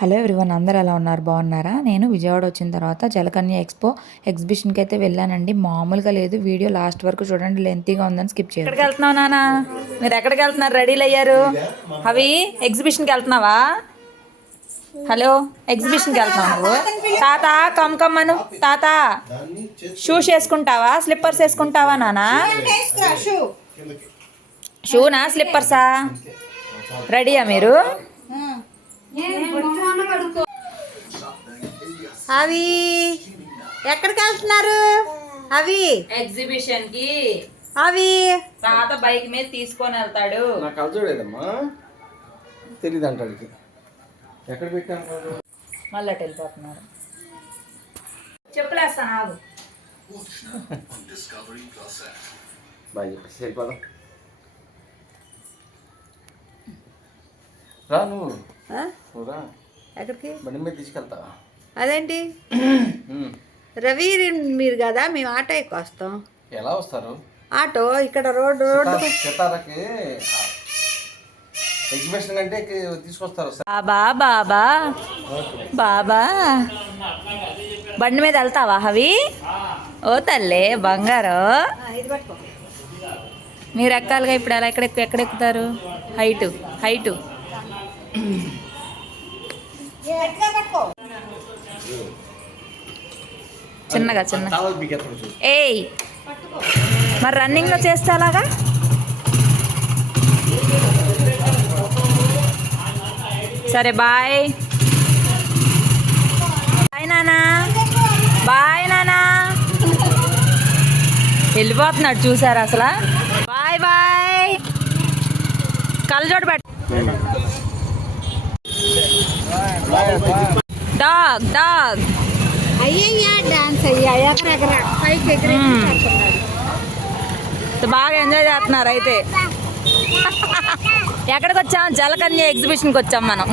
Hello everyone, అందరూ ఎలా ఉన్నారు? బాగున్నారా? నేను విజయవాడ వచ్చిన తర్వాత జలకన్య ఎగ్జిబిషన్కి అయితే వెళ్ళానండి. మామూలుగా లేదు. వీడియో లాస్ట్ వరకు చూడండి, లెంతీగా ఉందని స్కిప్ చేయండి. ఎక్కడికి వెళ్తున్నావు నాన్న? మీరు ఎక్కడికి వెళ్తున్నారు? రెడీలు అయ్యారు? అవి ఎగ్జిబిషన్కి వెళ్తున్నావా? హలో, ఎగ్జిబిషన్కి వెళ్తున్నావు నువ్వు? తాత కమ్మను. తాత షూస్ వేసుకుంటావా, స్లిప్పర్స్ వేసుకుంటావా నాన్న? షూనా స్లిప్పర్సా? రెడీయా మీరు? అవి ఎక్కడికి వెళ్తున్నారు? అవి ఎగ్జిబిషన్ కి. అవి తాత బైక్ మీద తీసుకొని వెళ్తాడు. నాకు అలచోడేదమ్మా, తెలీదు అంటాడికి. ఎక్కడ పెట్టాము? మళ్ళీ అటు వెళ్ళిపోతున్నారు. చెప్పులేస్తాను ఆగు. బాగా చెప్పేసి వెళ్ళిపోదాం. రా నువ్వు రా. ఎక్కడికి? బండి మీద తీసుకెళ్తావా? అదేంటి రవి మీరు కదా, మేము ఆటో ఎక్కువ వస్తాం. ఎలా వస్తారు? ఆటో ఇక్కడ రోడ్డు సితారకి ఎగ్జిబిషన్ అంటే తీసుకొస్తారు. బాబా బాబా బాబా బండి మీద వెళ్తావా అవి? ఓ తల్లే బంగారు. మీరు ఎక్కాలిగా. ఇప్పుడు ఎలా ఎక్కడెక్కుతారు? హైటు చిన్నగా ఏయ్, మరి రన్నింగ్లో చేస్తే అలాగా? సరే బాయ్. బాయ్ నానా. బాయ్ నానా. వెళ్ళిపోతున్నాడు, చూసారు అసలు? Bye bye. కళ్ళజోడు పెట్ట. డాగ్ అయ్యయ్యా డాన్స్ బాగా ఎంజాయ్ చేస్తున్నారు అయితే. ఎక్కడికి వచ్చాం? జలకన్య ఎగ్జిబిషన్కి వచ్చాం మనం.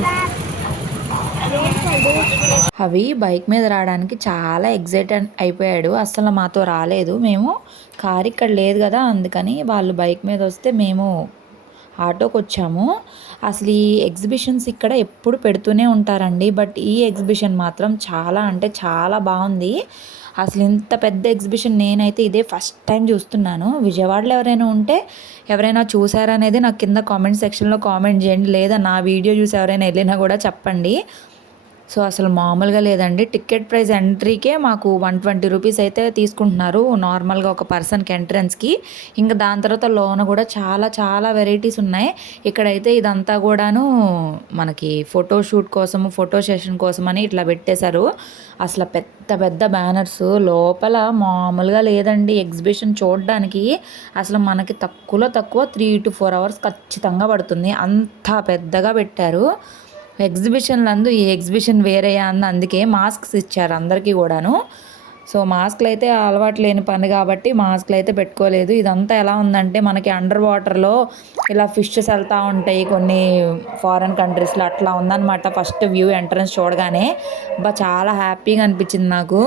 అవి బైక్ మీద రావడానికి చాలా ఎగ్జైటెడ్ అయిపోయాడు. అసలు మాతో రాలేదు. మేము కారు ఇక్కడ లేదు కదా, అందుకని వాళ్ళు బైక్ మీద వస్తే మేము ఆటోకి వచ్చాము. అసలు ఈ ఎగ్జిబిషన్స్ ఇక్కడ ఎప్పుడు పెడుతూనే ఉంటారండి, బట్ ఈ ఎగ్జిబిషన్ మాత్రం చాలా అంటే చాలా బాగుంది. అసలు ఇంత పెద్ద ఎగ్జిబిషన్ నేనైతే ఇదే ఫస్ట్ టైం చూస్తున్నాను. విజయవాడలో ఎవరైనా చూసారా అనేది నాకు కింద కామెంట్ సెక్షన్లో కామెంట్ చేయండి, లేదా నా వీడియో చూసి ఎవరైనా వెళ్ళినా కూడా చెప్పండి. సో అసలు మామూలుగా లేదండి. టికెట్ ప్రైస్ ఎంట్రీకే మాకు 120 రూపీస్ అయితే తీసుకుంటున్నారు నార్మల్గా ఒక పర్సన్కి ఎంట్రన్స్కి. ఇంకా దాని తర్వాత లోన కూడా చాలా చాలా వెరైటీస్ ఉన్నాయి. ఇక్కడైతే ఇదంతా కూడాను మనకి ఫోటోషూట్ కోసము, ఫోటో సెషన్ కోసం అని ఇట్లా పెట్టేశారు. అసలు పెద్ద పెద్ద బ్యానర్స్. లోపల మామూలుగా లేదండి ఎగ్జిబిషన్ చూడడానికి. అసలు మనకి తక్కువ 3 to 4 hours ఖచ్చితంగా పడుతుంది, అంత పెద్దగా పెట్టారు. ఎగ్జిబిషన్లందు ఈ ఎగ్జిబిషన్ వేరేయా అంది. అందుకే మాస్క్స్ ఇచ్చారు అందరికీ కూడాను. సో మాస్క్లు అయితే అలవాటు లేని పని కాబట్టి మాస్క్లు అయితే పెట్టుకోలేదు. ఇదంతా ఎలా ఉందంటే మనకి అండర్ వాటర్లో ఇలా ఫిషెస్ వెళ్తూ ఉంటాయి కొన్ని ఫారెన్ కంట్రీస్లో, అట్లా ఉందన్నమాట. ఫస్ట్ వ్యూ ఎంట్రన్స్ చూడగానే చాలా హ్యాపీగా అనిపించింది నాకు.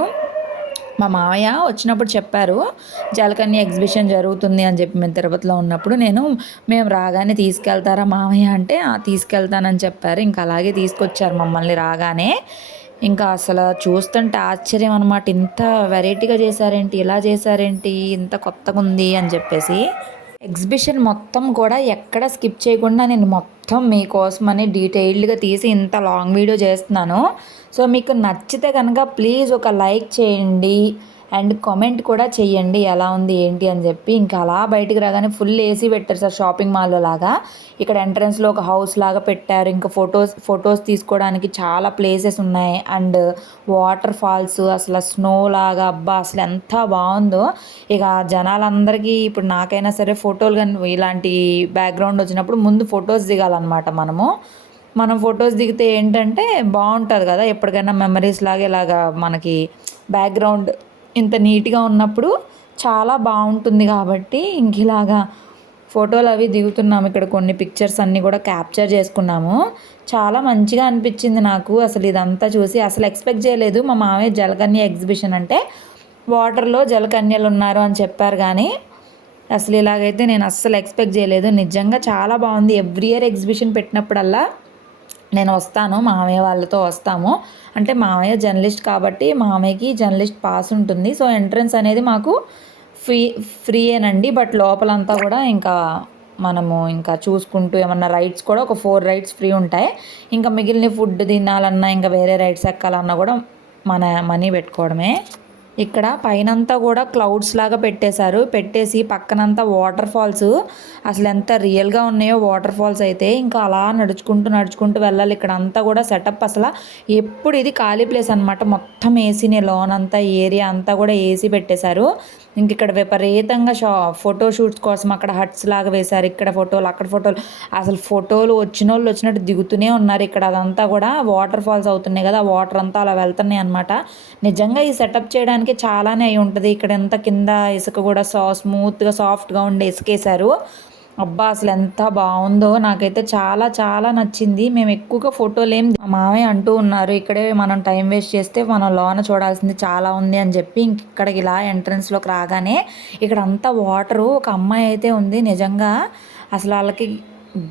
మా మావయ్య వచ్చినప్పుడు చెప్పారు జలకన్య ఎగ్జిబిషన్ జరుగుతుంది అని చెప్పి. మేము తిరుపతిలో ఉన్నప్పుడు మేము రాగానే తీసుకెళ్తారా మావయ్య అంటే తీసుకెళ్తానని చెప్పారు. ఇంకా అలాగే తీసుకొచ్చారు మమ్మల్ని రాగానే. ఇంకా అసలు చూస్తుంటే ఆశ్చర్యం అనమాట. ఇంత వెరైటీగా చేశారేంటి, ఇలా చేశారేంటి, ఇంత కొత్తగా ఉంది అని చెప్పేసి. ఎగ్జిబిషన్ మొత్తం కూడా ఎక్కడ స్కిప్ చేయకుండా నేను మొత్తం మీకోసమని డీటెయిల్డ్గా తీసి ఇంత లాంగ్ వీడియో చేస్తున్నాను. సో మీకు నచ్చితే కనుక ప్లీజ్ ఒక లైక్ చేయండి అండ్ కామెంట్ కూడా చెయ్యండి ఎలా ఉంది ఏంటి అని చెప్పి. ఇంకా అలా బయటికి రాగానే ఫుల్ ఏసీ పెట్టారు సార్, షాపింగ్ మాల్లో లాగా. ఇక్కడ ఎంట్రన్స్లో ఒక హౌస్ లాగా పెట్టారు. ఇంకా ఫొటోస్ తీసుకోవడానికి చాలా ప్లేసెస్ ఉన్నాయి. అండ్ వాటర్ ఫాల్స్, అసలు స్నో లాగా, అబ్బా అసలు ఎంత బాగుందో. ఇక జనాలందరికీ ఇప్పుడు నాకైనా సరే ఫోటోలు కానీ ఇలాంటి బ్యాక్గ్రౌండ్ వచ్చినప్పుడు ముందు ఫొటోస్ దిగాలన్నమాట. మనం ఫొటోస్ దిగితే ఏంటంటే బాగుంటుంది కదా, ఎప్పటికైనా మెమరీస్ లాగా ఇలాగా మనకి బ్యాక్గ్రౌండ్ ఇంత నీట్గా ఉన్నప్పుడు చాలా బాగుంటుంది. కాబట్టి ఇంక ఇలాగా ఫోటోలు అవి దిగుతున్నాము. ఇక్కడ కొన్ని పిక్చర్స్ అన్నీ కూడా క్యాప్చర్ చేసుకున్నాము. చాలా మంచిగా అనిపించింది నాకు అసలు ఇదంతా చూసి. అసలు ఎక్స్పెక్ట్ చేయలేదు. మా మామయ్య జలకన్య ఎగ్జిబిషన్ అంటే వాటర్లో జలకన్యలు ఉన్నారు అని చెప్పారు, కానీ అసలు ఇలాగైతే నేను అస్సలు ఎక్స్పెక్ట్ చేయలేదు. నిజంగా చాలా బాగుంది. ఎవ్రీ ఇయర్ ఎగ్జిబిషన్ పెట్టినప్పుడల్లా నేను వస్తాను, మామయ్య వాళ్ళతో వస్తాము. అంటే మామయ్య జర్నలిస్ట్ కాబట్టి మామయ్యకి జర్నలిస్ట్ పాస్ ఉంటుంది. సో ఎంట్రన్స్ అనేది మాకు ఫ్రీయేనండి. బట్ లోపలంతా కూడా ఇంకా మనము ఇంకా చూసుకుంటూ ఏమన్నా రైడ్స్ కూడా ఒక 4 రైడ్స్ ఫ్రీ ఉంటాయి. ఇంకా మిగిలిన ఫుడ్ తినాలన్నా ఇంకా వేరే రైడ్స్ ఎక్కాలన్నా కూడా మన మనీ పెట్టుకోవడమే. ఇక్కడ పైనంతా కూడా క్లౌడ్స్ లాగా పెట్టేసి పక్కనంతా వాటర్ ఫాల్స్ అసలు ఎంత రియల్గా ఉన్నాయో వాటర్ ఫాల్స్ అయితే. ఇంకా అలా నడుచుకుంటూ వెళ్ళాలి. ఇక్కడ అంతా కూడా సెటప్ అసలు ఎప్పుడు ఇది ఖాళీ ప్లేస్ అనమాట. మొత్తం ఏసీనే, లోన్ అంతా ఏరియా అంతా కూడా ఏసీ పెట్టేశారు. ఇంక ఇక్కడ విపరీతంగా ఫోటో షూట్స్ కోసం అక్కడ హట్స్ లాగా వేశారు. ఇక్కడ ఫోటోలు, అక్కడ ఫోటోలు, అసలు ఫోటోలు వచ్చిన వాళ్ళు వచ్చినట్టు దిగుతూనే ఉన్నారు. ఇక్కడ అదంతా కూడా వాటర్ ఫాల్స్ అవుతున్నాయి కదా, వాటర్ అంతా అలా వెళ్తున్నాయి అనమాట. నిజంగా ఈ సెటప్ చేయడానికి చాలానే అయి ఉంటుంది. ఇక్కడ ఎంత కింద ఇసుక కూడా స్మూత్గా సాఫ్ట్గా ఉండే ఇసుకేశారు. అబ్బా అసలు ఎంత బాగుందో, నాకైతే చాలా చాలా నచ్చింది. మేము ఎక్కువగా ఫోటోలు మామయ్య అంటూ ఉన్నారు ఇక్కడే మనం టైం వేస్ట్ చేస్తే మనం లోన చూడాల్సింది చాలా ఉంది అని చెప్పి. ఇక్కడికి ఇలా ఎంట్రన్స్లోకి రాగానే ఇక్కడ అంతా వాటరు. ఒక అమ్మాయి అయితే ఉంది, నిజంగా అసలు వాళ్ళకి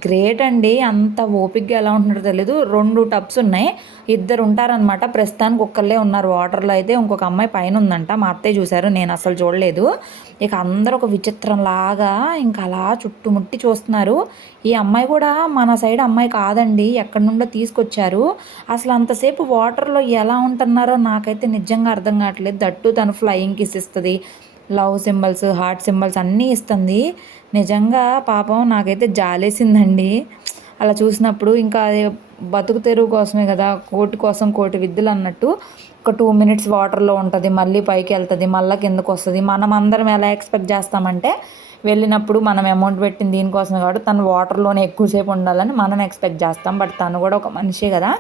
గ్రేట్ అండి. అంత ఓపిక్గా ఎలా ఉంటున్నారో తెలీదు. 2 టబ్స్ ఉన్నాయి, 2 ఉంటారనమాట. ప్రస్తుతానికి ఒక్కళ్ళే ఉన్నారు వాటర్లో. అయితే ఇంకొక అమ్మాయి పైన ఉందంట, మా అత్తయ్య చూశారు, నేను అసలు చూడలేదు. ఇక అందరూ ఒక విచిత్రంలాగా ఇంకా అలా చుట్టుముట్టి చూస్తున్నారు. ఈ అమ్మాయి కూడా మన సైడ్ అమ్మాయి కాదండి, ఎక్కడి నుండో తీసుకొచ్చారు. అసలు అంతసేపు వాటర్లో ఎలా ఉంటున్నారో నాకైతే నిజంగా అర్థం కావట్లేదు. దట్టు తను ఫ్లయింగ్ కిస్ ఇస్తుంది, లవ్ సింబల్స్, హార్ట్ సింబల్స్ అన్నీ ఇస్తుంది. నిజంగా పాపం నాకైతే జాలేసిందండి అలా చూసినప్పుడు. ఇంకా అది బతుకు తెరువు కోసమే కదా, కోటి కోసం కోటి విద్యలు అన్నట్టు. ఒక 2 మినిట్స్ వాటర్లో ఉంటుంది, మళ్ళీ పైకి వెళ్తుంది, మళ్ళీ కిందకు వస్తుంది. మనం అందరం ఎలా ఎక్స్పెక్ట్ చేస్తామంటే వెళ్ళినప్పుడు మనం అమౌంట్ పెట్టింది దీనికోసమే కాబట్టి తను వాటర్లోనే ఎక్కువసేపు ఉండాలని మనం ఎక్స్పెక్ట్ చేస్తాం. బట్ తను కూడా ఒక మనిషే కదా.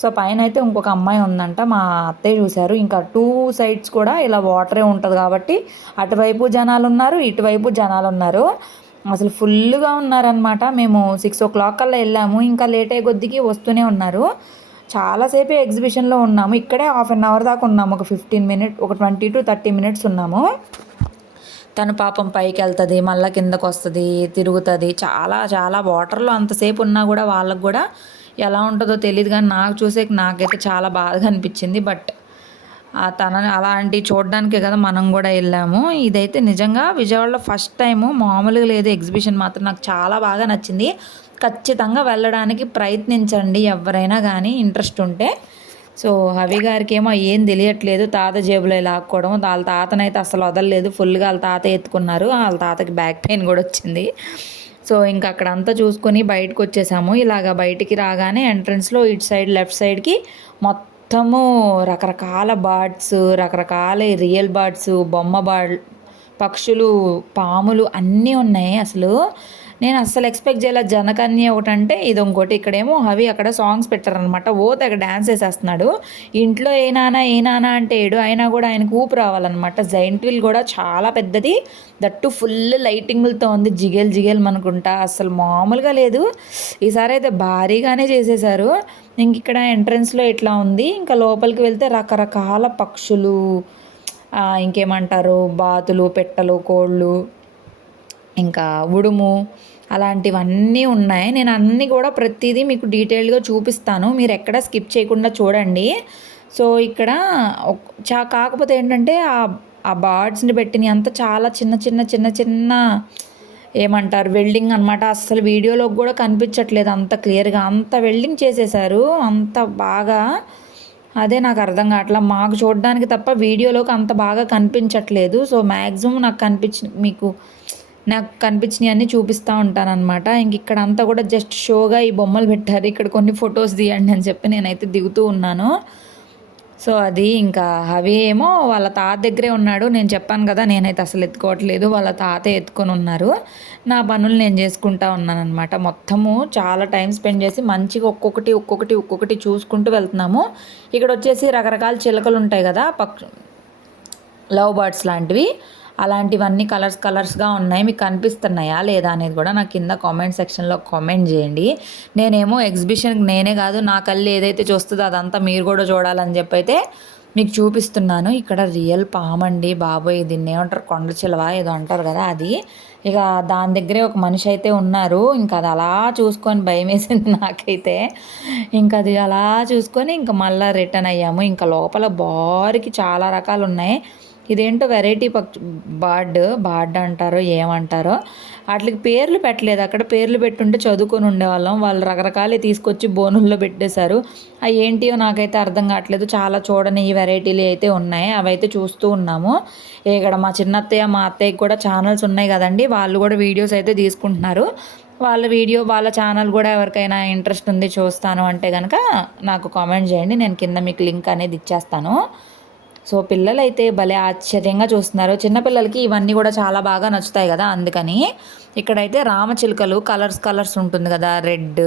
సో పైన అయితే ఇంకొక అమ్మాయి ఉందంట, మా అత్తయ్య చూశారు. ఇంకా 2 సైడ్స్ కూడా ఇలా వాటరే ఉంటుంది కాబట్టి అటువైపు జనాలు ఉన్నారు, ఇటువైపు జనాలు ఉన్నారు. అసలు ఫుల్గా ఉన్నారనమాట. మేము 6 o'clock కల్లా వెళ్ళాము, ఇంకా లేట్ అయ్యే కొద్దికి వస్తూనే ఉన్నారు. చాలాసేపే ఎగ్జిబిషన్లో ఉన్నాము. ఇక్కడే 1/2 hour దాకా ఉన్నాము. ఒక 15 minutes, ఒక 20 to 30 minutes ఉన్నాము. తను పాపం పైకి వెళ్తుంది, మళ్ళీ కిందకు వస్తుంది, తిరుగుతుంది. చాలా చాలా వాటర్లో అంతసేపు ఉన్నా కూడా వాళ్ళకు కూడా ఎలా ఉంటుందో తెలియదు. కానీ నాకైతే చాలా బాధగా అనిపించింది. బట్ తనని అలాంటి చూడడానికే కదా మనం కూడా వెళ్ళాము. ఇదైతే నిజంగా విజయవాడలో ఫస్ట్ టైము, మామూలుగా లేదు. ఎగ్జిబిషన్ మాత్రం నాకు చాలా బాగా నచ్చింది. ఖచ్చితంగా వెళ్ళడానికి ప్రయత్నించండి ఎవరైనా కానీ ఇంట్రెస్ట్ ఉంటే. సో హవి గారికి ఏమో ఏం తెలియట్లేదు, తాత జేబులో లాక్కోవడం. వాళ్ళ తాతనైతే అసలు వదలలేదు, ఫుల్గా వాళ్ళ తాత ఎత్తుకున్నారు. వాళ్ళ తాతకి బ్యాక్ పెయిన్ కూడా వచ్చింది. సో ఇంకా అక్కడంతా చూసుకొని బయటకు వచ్చేసాము. ఇలాగ బయటికి రాగానే ఎంట్రన్స్లో ఇటు సైడ్ లెఫ్ట్ సైడ్కి మొత్తము రకరకాల బర్డ్స్, రకరకాల రియల్ బర్డ్స్, బొమ్మ పక్షులు, పాములు అన్నీ ఉన్నాయి. అసలు నేను అస్సలు ఎక్స్పెక్ట్ చేయాల. జనకన్య ఒకటంటే ఇది ఇంకోటి. ఇక్కడేమో అవి అక్కడ సాంగ్స్ పెట్టారనమాట. తెగ డ్యాన్స్ వేసేస్తున్నాడు. ఇంట్లో ఏ నానా అంటే ఏడు, అయినా కూడా ఆయనకు ఊపు రావాలన్నమాట. జైంట్ వీల్ కూడా చాలా పెద్దది, దట్టు ఫుల్ లైటింగులతో ఉంది. జిగేల్ అనుకుంటా, అసలు మామూలుగా లేదు. ఈసారి అయితే భారీగానే చేసేసారు. ఇంక ఇక్కడ ఎంట్రన్స్లో ఇట్లా ఉంది. ఇంకా లోపలికి వెళ్తే రకరకాల పక్షులు, ఇంకేమంటారు, బాతులు, పెట్టలు, కోళ్ళు, ఇంకా ఉడుము, అలాంటివన్నీ ఉన్నాయి. నేను అన్నీ కూడా ప్రతిదీ మీకు డీటెయిల్డ్గా చూపిస్తాను, మీరు ఎక్కడ స్కిప్ చేయకుండా చూడండి. సో ఇక్కడ కాకపోతే ఏంటంటే ఆ బర్డ్స్ని పెట్టిన అంత చాలా చిన్న ఏమంటారు వెల్డింగ్ అనమాట. అస్సలు వీడియోలోకి కూడా కనిపించట్లేదు అంత క్లియర్గా. అంత వెల్డింగ్ చేసేసారు, అంత బాగా. అదే నాకు అర్థం కావట్లా, మాకు చూడడానికి తప్ప వీడియోలోకి అంత బాగా కనిపించట్లేదు. సో మ్యాక్సిమం నాకు కనిపించినవి అన్నీ చూపిస్తూ ఉంటానన్నమాట. ఇంక ఇక్కడ అంతా కూడా జస్ట్ షోగా ఈ బొమ్మలు పెట్టారు. ఇక్కడ కొన్ని ఫొటోస్ తీయండి అని చెప్పి నేనైతే దిగుతూ ఉన్నాను. సో అది ఇంకా అవి ఏమో వాళ్ళ తాత దగ్గరే ఉన్నాడు. నేను చెప్పాను కదా, నేనైతే అసలు ఎత్తుకోవట్లేదు, వాళ్ళ తాతే ఎత్తుకొని ఉన్నారు. నా పనులు నేను చేసుకుంటా ఉన్నానన్నమాట. మొత్తము చాలా టైం స్పెండ్ చేసి మంచిగా ఒక్కొక్కటి చూసుకుంటూ వెళ్తున్నాము. ఇక్కడ వచ్చేసి రకరకాల చిలకలు ఉంటాయి కదా, లవ్ బర్డ్స్ లాంటివి. అలాంటివన్నీ కలర్స్గా ఉన్నాయి. మీకు కనిపిస్తున్నాయా లేదా అనేది కూడా నాకు కింద కామెంట్ సెక్షన్లో కామెంట్ చేయండి. నేనేమో ఎగ్జిబిషన్కి నేనే కాదు, నా కళ్ళు ఏదైతే చూస్తుందో అదంతా మీరు కూడా చూడాలని చెప్పి అయితే మీకు చూపిస్తున్నాను. ఇక్కడ రియల్ పామండి బాబోయ్! దీన్ని ఏమంటారు, కొండ చిలవ ఏదో అంటారు కదా అది. ఇక దాని దగ్గరే ఒక మనిషి అయితే ఉన్నారు. ఇంకా అది అలా చూసుకొని భయమేసింది నాకైతే. ఇంకా అది అలా చూసుకొని ఇంకా మళ్ళీ రిటర్న్ అయ్యాము. ఇంకా లోపల బారికి చాలా రకాలు ఉన్నాయి. ఇదేంటో వెరైటీ బార్డ్ అంటారో ఏమంటారో, వాటికి పేర్లు పెట్టలేదు. అక్కడ పేర్లు పెట్టుంటే చదువుకొని ఉండేవాళ్ళం. వాళ్ళు రకరకాలు తీసుకొచ్చి బోనుల్లో పెట్టేశారు. అవి ఏంటియో నాకైతే అర్థం కావట్లేదు. చాలా చూడని ఈ వెరైటీలు అయితే ఉన్నాయి. అవైతే చూస్తూ ఉన్నాము. ఇక్కడ మా చిన్నత్తయ్య మా అత్తయ్యకి కూడా ఛానల్స్ ఉన్నాయి కదండి, వాళ్ళు కూడా వీడియోస్ అయితే తీసుకుంటున్నారు. వాళ్ళ ఛానల్ కూడా ఎవరికైనా ఇంట్రెస్ట్ ఉంది చూస్తాను అంటే కనుక నాకు కామెంట్ చేయండి. నేను కింద మీకు లింక్ అనేది ఇచ్చేస్తాను. సో పిల్లలైతే భలే ఆశ్చర్యంగా చూస్తున్నారు. చిన్నపిల్లలకి ఇవన్నీ కూడా చాలా బాగా నచ్చుతాయి కదా, అందుకని ఇక్కడైతే రామచిలుకలు కలర్స్ ఉంటుంది కదా, రెడ్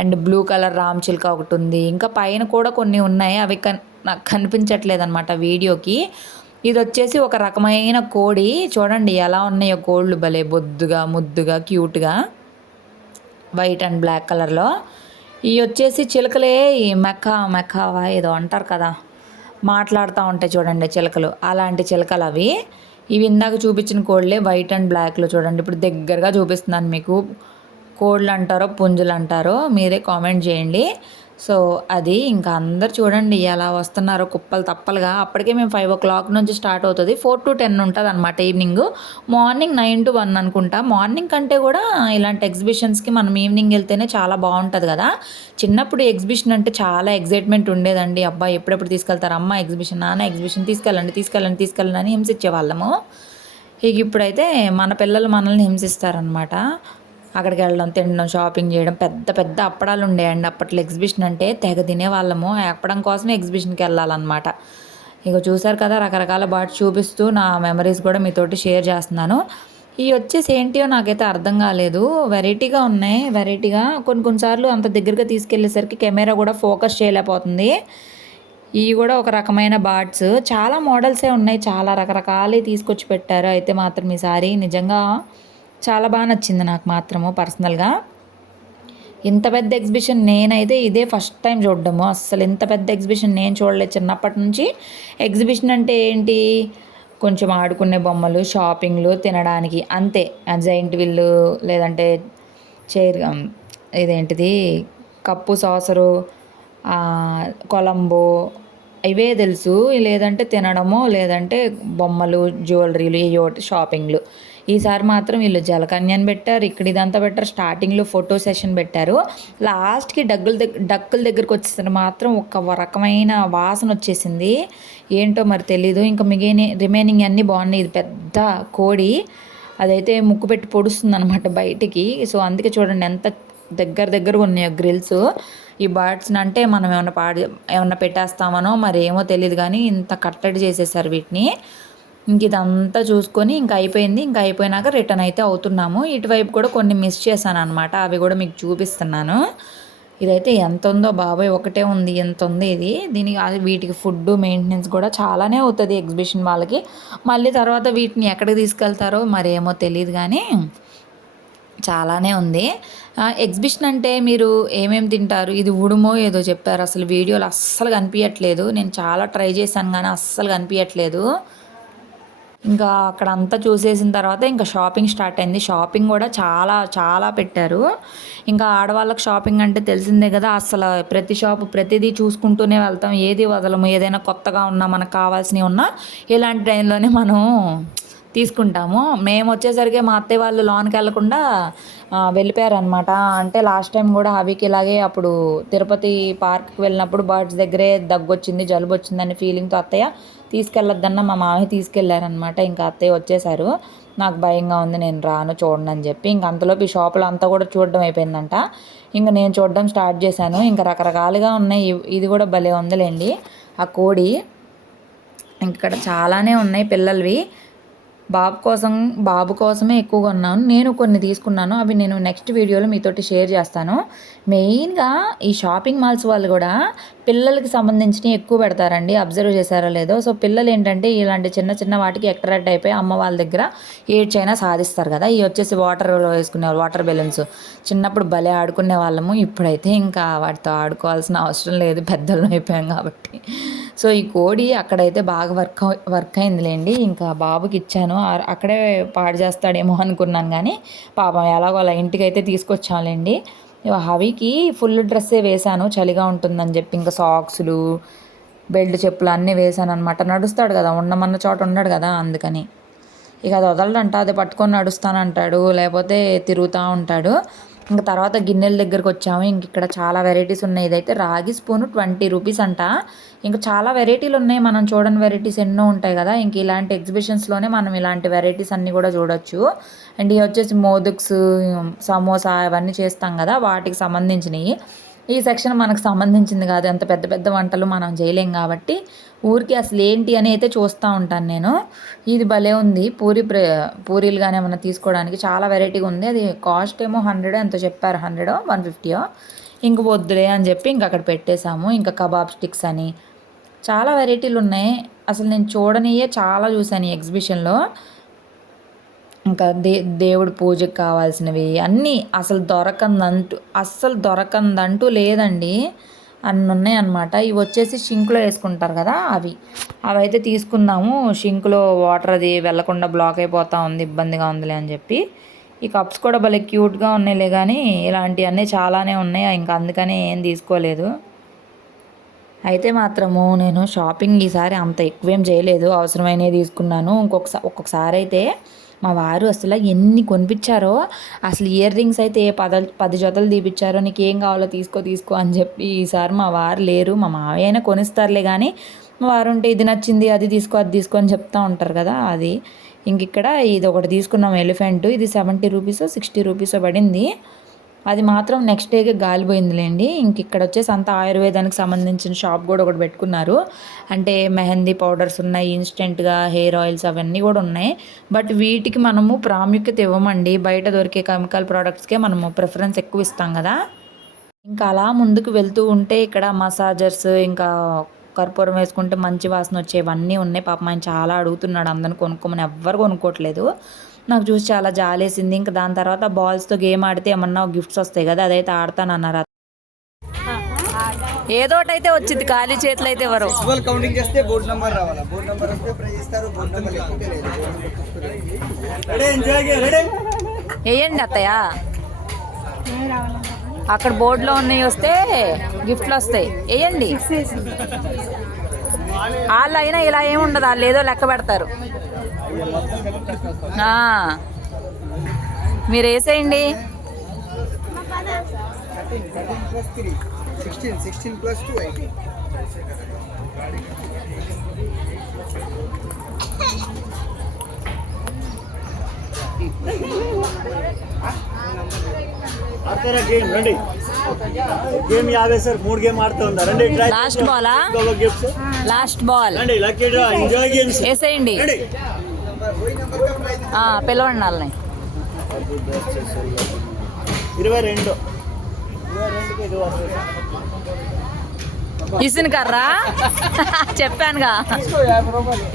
అండ్ బ్లూ కలర్ రామచిలుక ఒకటి ఉంది. ఇంకా పైన కూడా కొన్ని ఉన్నాయి, అవి నాకు కనిపించట్లేదు అనమాట వీడియోకి. ఇది వచ్చేసి ఒక రకమైన కోడి. చూడండి ఎలా ఉన్నాయో కోళ్ళు, భలే బొద్దుగా ముద్దుగా క్యూట్గా వైట్ అండ్ బ్లాక్ కలర్లో. ఇవి వచ్చేసి చిలుకలే, ఈ మెకావా ఏదో అంటారు కదా, మాట్లాడుతూ ఉంటాయి చూడండి చిలకలు, అలాంటి చిలకలు అవి. ఇవి ఇందాక చూపించిన కోళ్ళే వైట్ అండ్ బ్లాక్లో. చూడండి ఇప్పుడు దగ్గరగా చూపిస్తున్నాను మీకు. కోళ్ళు అంటారో పుంజులు అంటారో మీరే కామెంట్ చేయండి. సో అది ఇంకా అందరు చూడండి ఎలా వస్తున్నారో కుప్పలు తప్పలుగా. అప్పటికే మేము 5 o'clock నుంచి స్టార్ట్ అవుతుంది, 4 to 10 ఉంటుంది అనమాట ఈవినింగ్. మార్నింగ్ 9 to 1 అనుకుంటా. మార్నింగ్ కంటే కూడా ఇలాంటి ఎగ్జిబిషన్స్కి మనం ఈవినింగ్ వెళ్తేనే చాలా బాగుంటుంది కదా. చిన్నప్పుడు ఎగ్జిబిషన్ అంటే చాలా ఎగ్జైట్మెంట్ ఉండేదండి. అబ్బాయి ఎప్పుడెప్పుడు తీసుకెళ్తారు, అమ్మ ఎగ్జిబిషన్, నాన్న ఎగ్జిబిషన్, తీసుకెళ్ళండి అని హింసించేవాళ్ళము. ఇక ఇప్పుడైతే మన పిల్లలు మనల్ని హింసిస్తారనమాట. అక్కడికి వెళ్ళడం, తినడం, షాపింగ్ చేయడం. పెద్ద పెద్ద అప్పడాలు ఉండేయండి అప్పట్లో. ఎగ్జిబిషన్ అంటే తెగ తినేవాళ్ళము. అప్పడం కోసమే ఎగ్జిబిషన్కి వెళ్ళాలన్నమాట. ఇక చూసారు కదా, రకరకాల బాట్స్ చూపిస్తూ నా మెమరీస్ కూడా మీతోటి షేర్ చేస్తున్నాను. ఇవి వచ్చేసి ఏంటియో నాకైతే అర్థం కాలేదు. వెరైటీగా ఉన్నాయి. కొన్నిసార్లు అంత దగ్గరగా తీసుకెళ్ళేసరికి కెమెరా కూడా ఫోకస్ చేయలేకపోతుంది. ఇవి కూడా ఒక రకమైన బాట్స్. చాలా మోడల్సే ఉన్నాయి, చాలా రకరకాలు తీసుకొచ్చి పెట్టారు. అయితే మాత్రం ఈసారి నిజంగా చాలా బాగా నచ్చింది నాకు మాత్రము పర్సనల్గా. ఇంత పెద్ద ఎగ్జిబిషన్ నేనైతే ఇదే ఫస్ట్ టైం చూడడము. అస్సలు ఇంత పెద్ద ఎగ్జిబిషన్ నేను చూడలేదు చిన్నప్పటి నుంచి. ఎగ్జిబిషన్ అంటే ఏంటి, కొంచెం ఆడుకునే బొమ్మలు, షాపింగ్లు, తినడానికి అంతే. జైంట్ విల్లు, లేదంటే చైర్, ఇదేంటిది కప్పు సాసరు, కొలంబో, ఇవే తెలుసు. లేదంటే తినడము, లేదంటే బొమ్మలు, జ్యువెలరీలు, ఇవోటి షాపింగ్లు. ఈసారి మాత్రం వీళ్ళు జలకన్యని పెట్టారు, ఇక్కడ ఇదంతా పెట్టారు. స్టార్టింగ్లో ఫోటో సెషన్ పెట్టారు. లాస్ట్కి డక్కుల దగ్గరకు వచ్చేసరికి మాత్రం ఒక రకమైన వాసన వచ్చేసింది. ఏంటో మరి తెలీదు. ఇంకా రిమైనింగ్ అన్నీ బాగున్నాయి. ఇది పెద్ద కోడి, అదైతే ముక్కు పెట్టి పొడుస్తుంది అనమాట బయటికి. సో అందుకే చూడండి ఎంత దగ్గరగా ఉన్నాయో గ్రిల్స్. ఈ బర్డ్స్ని అంటే మనం ఏమన్నా పెట్టేస్తామనో మరి ఏమో తెలియదు, కానీ ఇంత కట్టడి చేసేసారు వీటిని. ఇంక ఇదంతా చూసుకొని ఇంకా అయిపోయింది. ఇంకా అయిపోయినాక రిటర్న్ అయితే అవుతున్నాము. ఇటువైపు కూడా కొన్ని మిస్ చేశాను అనమాట, అవి కూడా మీకు చూపిస్తున్నాను. ఇదైతే ఎంత ఉందో బాబాయ్, ఒకటే ఉంది, ఎంత ఉంది ఇది. వీటికి ఫుడ్ మెయింటెనెన్స్ కూడా చాలానే అవుతుంది ఎగ్జిబిషన్ వాళ్ళకి. మళ్ళీ తర్వాత వీటిని ఎక్కడికి తీసుకెళ్తారో మరి ఏమో తెలియదు, కానీ చాలానే ఉంది. ఎగ్జిబిషన్ అంటే మీరు ఏమేమి తింటారు, ఇది ఉడుమో ఏదో చెప్పారు, అసలు వీడియోలు అస్సలు కనిపించట్లేదు. నేను చాలా ట్రై చేశాను కానీ అస్సలు కనిపించట్లేదు. ఇంకా అక్కడ అంతా చూసేసిన తర్వాత ఇంకా షాపింగ్ స్టార్ట్ అయింది. షాపింగ్ కూడా చాలా చాలా పెట్టారు. ఇంకా ఆడవాళ్ళకి షాపింగ్ అంటే తెలిసిందే కదా, అసలు ప్రతి షాపు ప్రతిదీ చూసుకుంటూనే వెళ్తాం, ఏది వదలము. ఏదైనా కొత్తగా ఉన్నా, మనకు కావాల్సినవి ఉన్నా ఇలాంటి టైంలోనే మనం తీసుకుంటాము. మేము వచ్చేసరికి మా అత్తయ్య వాళ్ళు లోనికి వెళ్లకుండా వెళ్ళిపోయారనమాట. అంటే లాస్ట్ టైం కూడా హవికి ఇలాగే అప్పుడు తిరుపతి పార్క్కి వెళ్ళినప్పుడు బర్డ్స్ దగ్గరే దగ్గొచ్చింది, జలుబు వచ్చిందని ఫీలింగ్తో అత్తయ్య తీసుకెళ్ళొద్దన్న మా మామయ్య తీసుకెళ్లారనమాట. ఇంకా అత్తయ్య వచ్చేసారు. నాకు భయంగా ఉంది, నేను రాను చూడండి అని చెప్పి. ఇంక అంతలోపు ఈ షాపులో అంతా కూడా చూడడం అయిపోయిందంట. ఇంకా నేను చూడడం స్టార్ట్ చేశాను. ఇంకా రకరకాలుగా ఉన్నాయి. ఇది కూడా భలే ఉందిలేండి ఆ కోడి. ఇక్కడ చాలానే ఉన్నాయి పిల్లలవి. బాబు కోసమే ఎక్కువగా ఉన్నాను. నేను కొన్ని తీసుకున్నాను, అవి నేను నెక్స్ట్ వీడియోలో మీతోటి షేర్ చేస్తాను. మెయిన్గా ఈ షాపింగ్ మాల్స్ వాళ్ళు కూడా పిల్లలకి సంబంధించినవి ఎక్కువ పెడతారండి, అబ్జర్వ్ చేశారో లేదో. సో పిల్లలు ఏంటంటే ఇలాంటి చిన్న చిన్న వాటికి అట్రాక్ట్ అయిపోయి అమ్మ వాళ్ళ దగ్గర ఏడ్చైనా సాధిస్తారు కదా. ఇవి వచ్చేసి వాటర్లో వేసుకునేవాళ్ళు, వాటర్ బెలూన్స్. చిన్నప్పుడు భలే ఆడుకునే వాళ్ళము. ఇప్పుడైతే ఇంకా వాటితో ఆడుకోవాల్సిన అవసరం లేదు, పెద్దలు అయిపోయాం కాబట్టి. సో ఈ కోడి అక్కడైతే బాగా వర్క్ అయిందిలేండి. ఇంకా బాబుకి ఇచ్చాను, అక్కడే పాడు చేస్తాడేమో అనుకున్నాను, కానీ పాపం ఎలాగో అలా ఇంటికైతే తీసుకొచ్చాంలేండి. హవికి ఫుల్ డ్రెస్సే వేశాను, చలిగా ఉంటుందని చెప్పి. ఇంకా సాక్స్లు, బెల్ట్, చెప్పులు అన్నీ వేసాను అనమాట. నడుస్తాడు కదా, ఉండమన్న చోట ఉన్నాడు కదా, అందుకని. ఇక అది వదలడంట, అది పట్టుకొని నడుస్తానంటాడు, లేకపోతే తిరుగుతూ ఉంటాడు. ఇంకా తర్వాత గిన్నెల దగ్గరకు వచ్చాము. ఇంక ఇక్కడ చాలా వెరైటీస్ ఉన్నాయి. ఇదైతే రాగి స్పూను 20 రూపీస్ అంట. ఇంకా చాలా వెరైటీలు ఉన్నాయి, మనం చూడని వెరైటీస్ ఎన్నో ఉంటాయి కదా. ఇంక ఇలాంటి ఎగ్జిబిషన్స్లోనే మనం ఇలాంటి వెరైటీస్ అన్నీ కూడా చూడొచ్చు. అండ్ ఇవి వచ్చేసి మోదక్స్, సమోసా ఇవన్నీ చేస్తాం కదా, వాటికి సంబంధించినవి. ఈ సెక్షన్ మనకు సంబంధించింది కాదు, అంత పెద్ద పెద్ద వంటలు మనం చేయలేం కాబట్టి ఊరికి అసలు ఏంటి అని అయితే చూస్తూ ఉంటాను నేను. ఇది భలే ఉంది, పూరీలు కానీ ఏమైనా తీసుకోవడానికి చాలా వెరైటీగా ఉంది. అది కాస్ట్ ఏమో 100 ఎంతో చెప్పారు, 100 150. ఇంక వద్దులే అని చెప్పి ఇంక అక్కడ పెట్టేశాము. ఇంకా కబాబ్ స్టిక్స్ అని చాలా వెరైటీలు ఉన్నాయి. అసలు నేను చూడనియే చాలా చూశాను ఈ ఎగ్జిబిషన్లో. ఇంకా దేవుడి పూజకి కావాల్సినవి అన్నీ అసలు దొరకందంటూ లేదండి, అన్నీ ఉన్నాయి అన్నమాట. ఇవి వచ్చేసి షింక్లో వేసుకుంటారు కదా, అవి అయితే తీసుకుందాము. షింక్లో వాటర్ అది వెళ్ళకుండా బ్లాక్ అయిపోతూ ఉంది, ఇబ్బందిగా ఉందిలే అని చెప్పి. ఈ కప్స్ కూడా భలే క్యూట్గా ఉన్నాయిలే, కానీ ఇలాంటివన్నీ చాలానే ఉన్నాయి, ఇంకా అందుకని ఏం తీసుకోలేదు. అయితే మాత్రము నేను షాపింగ్ ఈసారి అంత ఎక్కువేం చేయలేదు, అవసరమైనవి తీసుకున్నాను. ఒక్కొక్కసారి అయితే మా వారు అసలు ఎన్ని కొనిపించారో, అసలు ఇయర్ రింగ్స్ అయితే 10 జతలు తీపిచ్చారో, నీకు ఏం కావాలో తీసుకో అని చెప్పి. ఈసారి మా వారు లేరు, మా మావయ్య అయినా కొనిస్తారులే, కానీ మా వారు ఉంటే ఇది నచ్చింది, అది తీసుకో అని చెప్తూ ఉంటారు కదా, అది. ఇంక ఇక్కడ ఇది ఒకటి తీసుకున్నాం, ఎలిఫెంట్. ఇది 70 రూపీస్ 60 రూపీస్ పడింది. అది మాత్రం నెక్స్ట్ డేకి గాలిపోయిందిలేండి. ఇంక ఇక్కడ వచ్చేసి అంతా ఆయుర్వేదానికి సంబంధించిన షాప్ కూడా ఒకటి పెట్టుకున్నారు. అంటే మెహందీ పౌడర్స్ ఉన్నాయి, ఇన్స్టెంట్గా హెయిర్ ఆయిల్స్ అవన్నీ కూడా ఉన్నాయి. బట్ వీటికి మనము ప్రాముఖ్యత ఇవ్వమండి, బయట దొరికే కెమికల్ ప్రోడక్ట్స్కే మనము ప్రిఫరెన్స్ ఎక్కువ ఇస్తాం కదా. ఇంకా అలా ముందుకు వెళ్తూ ఉంటే ఇక్కడ మసాజర్స్, ఇంకా కర్పూరం వేసుకుంటే మంచి వాసన వచ్చేవన్నీ ఉన్నాయి. పాపం ఆయన చాలా అడుగుతున్నాడు అందరిని కొనుక్కోమని, ఎవ్వరు కొనుక్కోవట్లేదు. నాకు చూసి చాలా జాలేసింది. ఇంకా దాని తర్వాత బాల్స్తో గేమ్ ఆడితే ఏమన్నా గిఫ్ట్స్ వస్తాయి కదా, అదైతే ఆడతానన్నారు. ఏదోటైతే వచ్చింది, ఖాళీ చేతులు అయితే ఎవరు. కౌంటింగ్ చేస్తే బోర్డు నంబర్ రావాలా, బోర్డు నంబర్ వస్తే ప్రైజ్ ఇస్తారు, బోర్డు నంబర్ లేకుంటే లేదు. వేయండి అత్తయ్య, అక్కడ బోర్డులో ఉన్నాయి వస్తే గిఫ్ట్లు వస్తాయి, వేయండి. వాళ్ళు అయినా ఇలా ఏముండదు, వాళ్ళు ఏదో లెక్క పెడతారు. మీరు వేసేయండి. 16 plus 2 18. ఆడతారా గేమ్? రండి, గేమ్ యావే సార్, 3 గేమ్ ఆడుతూ ఉందా? రండి. లాస్ట్ బాలా, లాస్ట్ బాల్, రండి. Lucky draw, enjoy games. వేసేయండి, పిలవండి వాళ్ళని. 22. ఇసిన కర్ర చెప్పానుగా,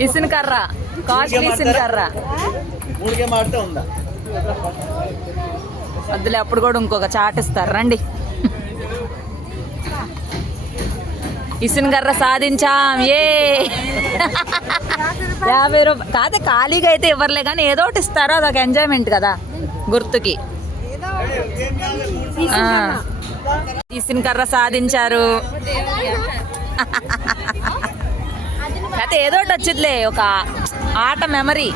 ఇసిన కర్ర కాస్ట్లీ, ఇసిన కర్ర. 3 గేమ్ ఆడుతూ ఉందా? వద్దులే, అప్పుడు కూడా ఇంకొక చాట్ ఇస్తారు, రండి. ఇసిన కర్ర సాధించాం, ఏ 50 రూపాయలు కాదే, ఖాళీగా అయితే ఇవ్వరులే, కానీ ఏదో ఒకటి ఇస్తారో అదొక ఎంజాయ్మెంట్ కదా, గుర్తుకి. ఇసిన కర్ర సాధించారు. అయితే ఏదో ఒకటి వచ్చిందిలే, ఒక ఆట మెమరీ.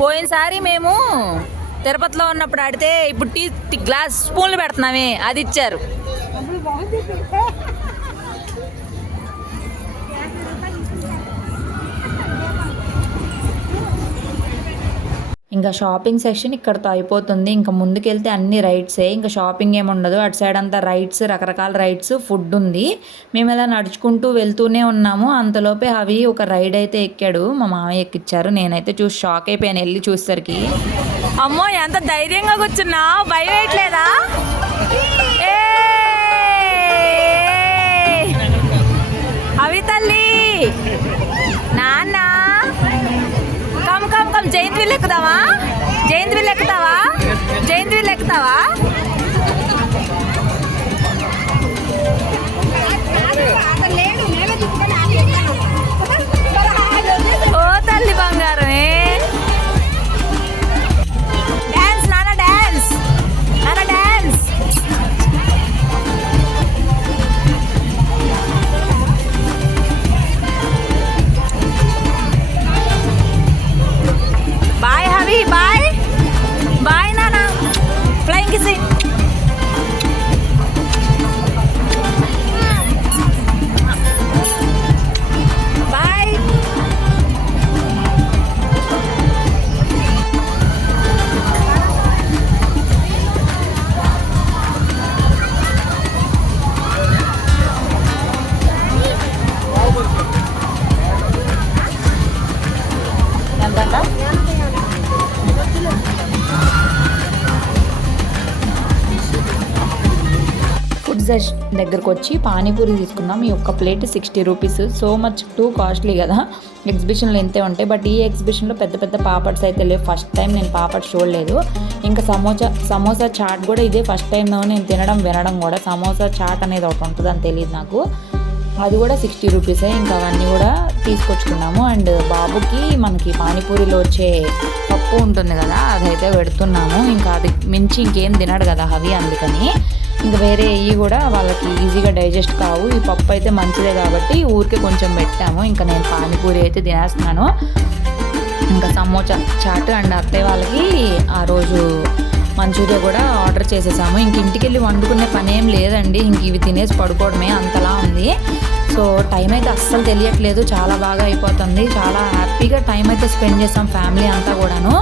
పోయినసారి మేము తిరుపతిలో ఉన్నప్పుడు ఆడితే ఇప్పుడు టీ గ్లాస్ స్పూన్లు పెడుతున్నామే, అది ఇచ్చారు. ఇంకా షాపింగ్ సెక్షన్ ఇక్కడతో అయిపోతుంది. ఇంకా ముందుకెళ్తే అన్ని రైడ్సే, ఇంకా షాపింగ్ ఏమి ఉండదు. అటు సైడ్ అంతా రైడ్స్, రకరకాల రైడ్స్, ఫుడ్ ఉంది. మేము ఇలా నడుచుకుంటూ వెళ్తూనే ఉన్నాము. అంతలోపే అవి ఒక రైడ్ అయితే ఎక్కాడు, మా మామయ్య ఎక్కిచ్చారు. నేనైతే చూసి షాక్ అయిపోయాను, వెళ్ళి చూసేసరికి. అమ్మో ఎంత ధైర్యంగా కూర్చున్నావు, భయం వేయట్లేదా? అవి తల్లి, నాన్న, come come come, giant wheel ఎక్కుతావా? జైంట్ వీల్ ఎక్కుతావా? జైంట్ వీల్ ఎక్కుతావా? పిజ్జా దగ్గరకు వచ్చి పానీపూరి తీసుకున్నాం. ఈ ఒక్క plate 60 rupees. So much too costly కదా. ఎగ్జిబిషన్లో ఇంతే ఉంటాయి, బట్ ఈ ఎగ్జిబిషన్లో పెద్ద పెద్ద పాపడ్స్ అయితే లేవు. ఫస్ట్ టైం నేను పాపడ్స్ చూడలేదు. ఇంకా సమోసా చాట్ కూడా ఇదే ఫస్ట్ టైం నేను తినడం వినడం కూడా. సమోసా చాట్ అనేది ఒకటి ఉంటుంది అని తెలియదు నాకు. అది కూడా 60 రూపీసే. ఇంకా అవన్నీ కూడా తీసుకొచ్చుకున్నాము. అండ్ బాబుకి మనకి పానీపూరిలో వచ్చే పప్పు ఉంటుంది కదా, అదైతే పెడుతున్నాము. ఇంకా అది మించి ఇంకేం తినడు కదా అవి, అందుకని ఇంకా వేరే ఇవి కూడా వాళ్ళకి ఈజీగా డైజెస్ట్ కావు. ఈ పప్పు అయితే మంచిదే కాబట్టి ఊరికే కొంచెం పెట్టాము. ఇంకా నేను పానీపూరి అయితే తినేస్తున్నాను. ఇంకా సమోసా చాట్ అండ్ అత్తయ్య వాళ్ళకి ఆ రోజు మంచూరియా కూడా ఆర్డర్ చేసేసాము. ఇంక ఇంటికి వెళ్ళి వండుకునే పని ఏం లేదండి, ఇంక ఇవి తినేసి పడుకోవడమే, అంతలా ఉంది. సో టైం అయితే అస్సలు తెలియట్లేదు, చాలా బాగా అయిపోతుంది. చాలా హ్యాపీగా టైం అయితే స్పెండ్ చేసాం ఫ్యామిలీ అంతా కూడాను.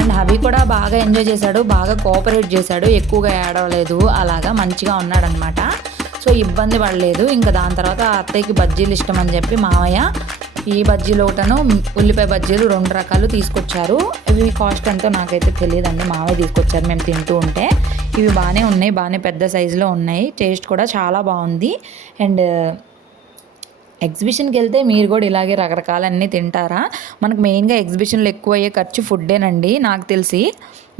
అండ్ అవి కూడా బాగా ఎంజాయ్ చేశాడు, బాగా కోఆపరేట్ చేశాడు, ఎక్కువగా ఏడవలేదు, అలాగా మంచిగా ఉన్నాడనమాట. సో ఇబ్బంది పడలేదు. ఇంకా దాని తర్వాత అత్తయ్యకి బజ్జీలు ఇష్టం అని చెప్పి మావయ్య ఈ బజ్జీలు ఒకటను ఉల్లిపాయ బజ్జీలు 2 రకాలు తీసుకొచ్చారు. ఇవి కాస్ట్ ఎంతో నాకైతే తెలియదండి, మావే తీసుకొచ్చారు మేము తింటూ ఉంటే. ఇవి బాగానే ఉన్నాయి, బాగానే పెద్ద సైజులో ఉన్నాయి, టేస్ట్ కూడా చాలా బాగుంది. అండ్ ఎగ్జిబిషన్కి వెళ్తే మీరు కూడా ఇలాగే రకరకాలన్నీ తింటారా? మనకు మెయిన్గా ఎగ్జిబిషన్లో ఎక్కువ అయ్యే ఖర్చు ఫుడ్డేనండి నాకు తెలిసి.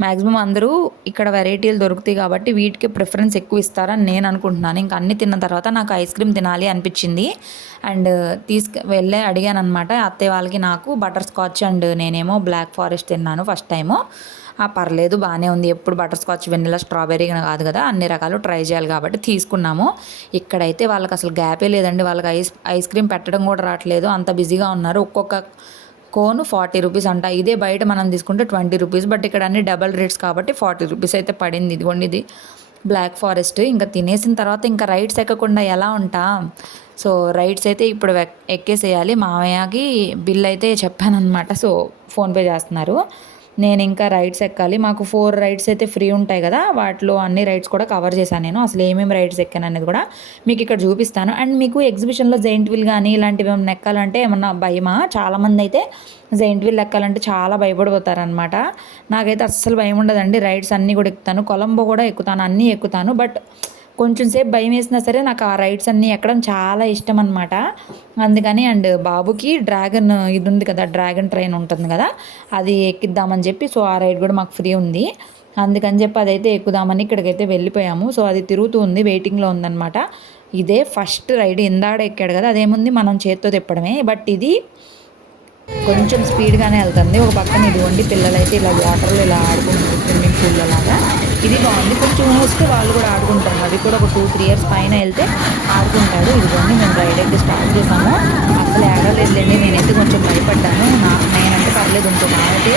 మ్యాక్సిమం అందరూ ఇక్కడ వెరైటీలు దొరుకుతాయి కాబట్టి వీటికి ప్రిఫరెన్స్ ఎక్కువ ఇస్తారని నేను అనుకుంటున్నాను. ఇంకా అన్నీ తిన్న తర్వాత నాకు ఐస్ క్రీమ్ తినాలి అనిపించింది. అండ్ వెళ్ళే అడిగాను అనమాట అత్తయ్య వాళ్ళకి. నాకు బటర్ స్కాచ్ అండ్ నేనేమో బ్లాక్ ఫారెస్ట్ తిన్నాను ఫస్ట్ టైము. పర్లేదు బాగానే ఉంది. ఎప్పుడు బటర్ స్కాచ్ వెనిలా స్ట్రాబెర్రీ కాదు కదా, అన్ని రకాలు ట్రై చేయాలి కాబట్టి తీసుకున్నాము. ఇక్కడైతే వాళ్ళకి అసలు గ్యాపే లేదండి, వాళ్ళకి ఐస్ క్రీమ్ పెట్టడం కూడా రావట్లేదు, అంత బిజీగా ఉన్నారు. ఒక్కొక్క కోన్ 40 రూపీస్ అంట. ఇదే బయట మనం తీసుకుంటే 20 రూపీస్, బట్ ఇక్కడ అన్ని డబల్ రేట్స్ కాబట్టి 40 రూపీస్ అయితే పడింది. ఇదిగోండి ఇది బ్లాక్ ఫారెస్ట్. ఇంకా తినేసిన తర్వాత ఇంకా రైడ్స్ ఎక్కకుండా ఎలా ఉంటాం. సో రైడ్స్ అయితే ఇప్పుడు ఎక్కేసేయాలి. మామయ్యకి బిల్ అయితే చెప్పానమాట, సో ఫోన్పే చేస్తున్నారు. నేను ఇంకా రైడ్స్ ఎక్కాలి. మాకు 4 రైడ్స్ అయితే ఫ్రీ ఉంటాయి కదా, వాటిలో అన్ని రైడ్స్ కూడా కవర్ చేశాను నేను. అసలు ఏమేమి రైడ్స్ ఎక్కాను అనేది కూడా మీకు ఇక్కడ చూపిస్తాను. అండ్ మీకు ఎగ్జిబిషన్లో జైంట్ వీల్ కానీ ఇలాంటివి ఏమన్నా ఎక్కాలంటే ఏమన్నా భయమా? చాలామంది అయితే జైంట్ వీల్ ఎక్కాలంటే చాలా భయపడిపోతారనమాట. నాకైతే అస్సలు భయం ఉండదండి, రైడ్స్ అన్నీ కూడా ఎక్కుతాను. కొలంబో కూడా ఎక్కుతాను, అన్నీ ఎక్కుతాను. బట్ కొంచెం సేపు భయం వేసినా సరే నాకు ఆ రైడ్స్ అన్నీ ఎక్కడం చాలా ఇష్టం అనమాట. అందుకని అండ్ బాబుకి డ్రాగన్ ఇది ఉంది కదా, డ్రాగన్ ట్రైన్ ఉంటుంది కదా, అది ఎక్కిద్దామని చెప్పి, సో ఆ రైడ్ కూడా మాకు ఫ్రీ ఉంది. అందుకని చెప్పి అదైతే ఎక్కుదామని ఇక్కడికైతే వెళ్ళిపోయాము. సో అది తిరుగుతూ ఉంది, వెయిటింగ్లో ఉందన్నమాట. ఇదే ఫస్ట్ రైడ్, ఇందాడ ఎక్కాడు కదా, అదేముంది మనం చేత్తో తిప్పడమే. బట్ ఇది కొంచెం స్పీడ్గానే వెళ్తుంది. ఒక పక్కన ఇదిగోండి పిల్లలైతే ఇలా వాటర్లో ఇలా ఆడుకుంటారు, స్విమ్మింగ్ పూల్లో లాగా. ఇది బాగుంది, కొంచెం వస్తే వాళ్ళు కూడా ఆడుకుంటారు. అది కూడా ఒక 2-3 ఇయర్స్ పైన వెళ్తే ఆడుకుంటాడు. ఇదిగోండి మేము రైడ్ అయితే స్టార్ట్ చేసాము. అసలు ఆడలేదులేండి, నేనైతే కొంచెం భయపడ్డాను. నేనంటే పర్లేదు, ఇంకొకైతే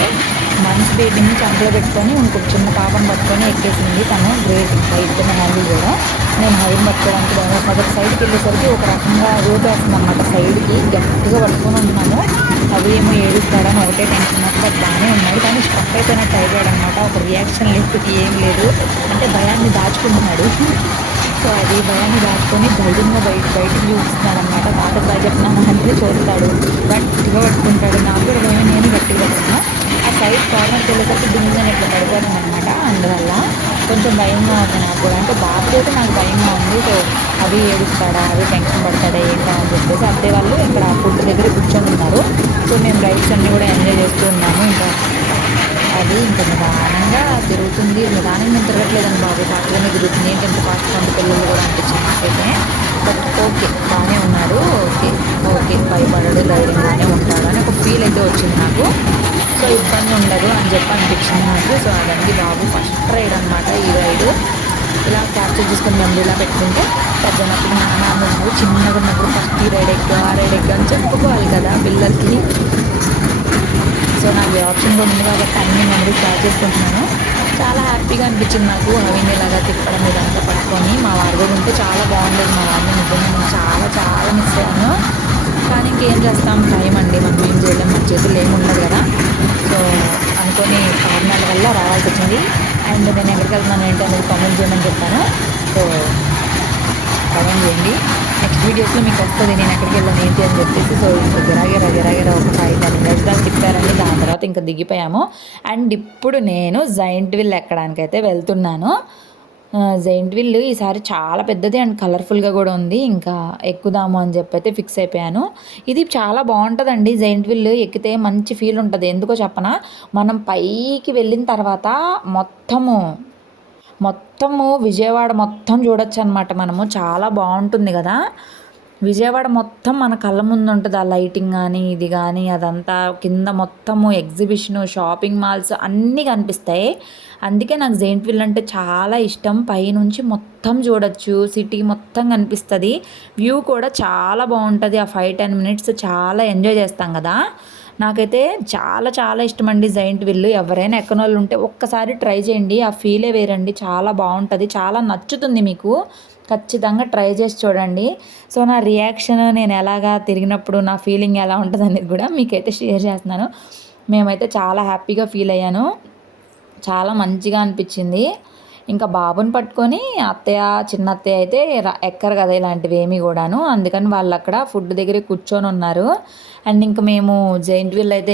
మంచి బేబీని చంకలో పెట్టుకొని ఇంకొక చిన్న పాపను పట్టుకొని ఎక్కేసింది. తను గ్రేట్, ఇంకా ఇద్దరు హ్యాండిల్ కూడా. నేను హైన్ పట్టుకోవడానికి భయం. అదొక సైడ్కి వెళ్ళేసరికి ఒక రకంగా రోడ్ వేస్తుంది అన్నమాట, సైడ్కి గట్టిగా పట్టుకొని ఉంటున్నాను. అవి ఏమో ఏడుస్తాడని ఒకటే టెన్షన్ నాకు. బట్ బాగానే ఉన్నాయి, కానీ స్ట్రక్ అయిపోయినట్టు అయిపోయాడు అనమాట. ఒక రియాక్షన్ లేకపోతే ఏం లేదు, అంటే భయాన్ని దాచుకుంటున్నాడు. సో అది భయాన్ని దాచుకొని ధైర్యంగా బయటికి చూపిస్తున్నాడు అనమాట. తాతకు భయపెట్టినాను అంటే చూస్తాడు, గట్టిగా పట్టుకుంటాడు. నాకు కూడా భయం, నేను గట్టిగా పట్టుకున్నా. ఆ సైడ్ కార్నర్కి వెళ్ళేసరికి దిందని ఇట్లా పడిపోతుంది అనమాట. అందువల్ల కొంచెం భయంగా ఉంది నాకు కూడా. అంటే బాబు అయితే నాకు భయంగా ఉంది. సో అవి ఏడుస్తాడా, అవి టెన్షన్ పడతాడా ఏంటో అని చెప్పేసి అత్తే వాళ్ళు ఇక్కడ ఫుడ్ దగ్గర కూర్చొని ఉన్నారు. సో మేము రైడ్స్ అన్నీ కూడా ఎంజాయ్ చేస్తూ ఉన్నాము. ఇంకా అది ఇంకా నిదానంగా తిరుగుతుంది. నిదానంగా తిరగట్లేదని బాబు ఫాస్ట్గానే తిరుగుతుంది. ఏంటంటే ఫాస్ట్ కొంత పిల్లలు కూడా అనిపించింది నాకైతే. బట్ ఓకే బాగానే ఉన్నాడు, ఓకే భయపడడు, ధైర్యంగానే ఉంటాడు అని ఒక ఫీల్ అయితే వచ్చింది నాకు. సో ఇబ్బంది ఉండదు అని చెప్పి అనిపించింది నాకు. సో అదండి బాబు ఫస్ట్ రైడ్ అనమాట ఈ రైడు. ఇలా క్యాప్చర్ చేసుకుని మెమరీలా పెట్టుకుంటే పెద్దనప్పుడు నాన్న ఉన్నప్పుడు చిన్నగా ఉన్నప్పుడు ఫస్ట్ ఈ రైడ్ ఎక్కువ ఆ రైడ్ ఎక్కువ అని చెప్పుకోవాలి కదా పిల్లలకి. సో నాకు ఈ ఆప్షన్ కూడా ఉంది కాబట్టి అన్ని మెమరీస్ క్యాచ్ చేసుకుంటున్నాను. చాలా హ్యాపీగా అనిపించింది నాకు హవిని ఇలాగా తిప్పడం ఇదంతా పట్టుకొని. మా వారి కూడా ఉంటే చాలా బాగుండేది. మా వారిని నిజంగా నేను చాలా చాలా మిస్ అయ్యాను. కానీ ఇంకేం చేస్తాం, టైం అండి, మనం ఏం చేయలేం, మన చేతుల్లో ఏమి ఉండదు కదా. సో అనుకొని కారణాల వల్ల రావాల్సి వచ్చింది. అండ్ నేను ఎక్కడికి వెళ్తున్నాను ఏంటి అనేది కామెంట్ చేయమని చెప్పాను. సో కామెంట్ చేయండి, నెక్స్ట్ వీడియోస్లో మీకు వస్తుంది నేను ఎక్కడికి వెళ్ళాను ఏంటి అని చెప్పేసి. సో ఇంకా గిరాగిరా ఒక 5-10 మినిట్స్ దాకా తిప్పారండి. దాని తర్వాత ఇంకా దిగిపోయాము. అండ్ ఇప్పుడు నేను జైంట్ వీల్ ఎక్కడానికైతే వెళ్తున్నాను. జెయింట్ వీల్ ఈసారి చాలా పెద్దది అండ్ కలర్ఫుల్గా కూడా ఉంది. ఇంకా ఎక్కుదాము అని చెప్పి అయితే ఫిక్స్ అయిపోయాను. ఇది చాలా బాగుంటుందండి. జెయింట్ వీల్ ఎక్కితే మంచి ఫీల్ ఉంటుంది. ఎందుకో చెప్పనా, మనం పైకి వెళ్ళిన తర్వాత మొత్తము విజయవాడ మొత్తం చూడొచ్చు అనమాట. మనము చాలా బాగుంటుంది కదా. విజయవాడ మొత్తం మన కళ్ళ ముందు ఉంటుంది. ఆ లైటింగ్ కానీ ఇది కానీ అదంతా కింద మొత్తము ఎగ్జిబిషను, షాపింగ్ మాల్స్ అన్నీ కనిపిస్తాయి. అందుకే నాకు జెయింట్ వీల్ అంటే చాలా ఇష్టం. పైనుంచి మొత్తం చూడొచ్చు, సిటీ మొత్తం కనిపిస్తుంది. వ్యూ కూడా చాలా బాగుంటుంది. ఆ 5-10 మినిట్స్ చాలా ఎంజాయ్ చేస్తాం కదా. నాకైతే చాలా చాలా ఇష్టం అండి జెయింట్ వీల్. ఎవరైనా ఎక్కని వాళ్ళు ఉంటే ఒక్కసారి ట్రై చేయండి. ఆ ఫీలే వేరండి. చాలా బాగుంటుంది, చాలా నచ్చుతుంది మీకు. ఖచ్చితంగా ట్రై చేసి చూడండి. సో నా రియాక్షన్, నేను ఎలాగా తిరిగినప్పుడు నా ఫీలింగ్ ఎలా ఉంటుంది అనేది కూడా మీకైతే షేర్ చేస్తున్నాను. మేమైతే చాలా హ్యాపీగా ఫీల్ అయ్యాను. చాలా మంచిగా అనిపించింది. ఇంకా బాబుని పట్టుకొని అత్తయ్య, చిన్న అత్తయ్య అయితే ఎక్కరు కదా ఇలాంటివి ఏమీ కూడాను. అందుకని వాళ్ళు అక్కడ ఫుడ్ దగ్గరే కూర్చొని ఉన్నారు. అండ్ ఇంకా మేము జెయింట్ వీల్ అయితే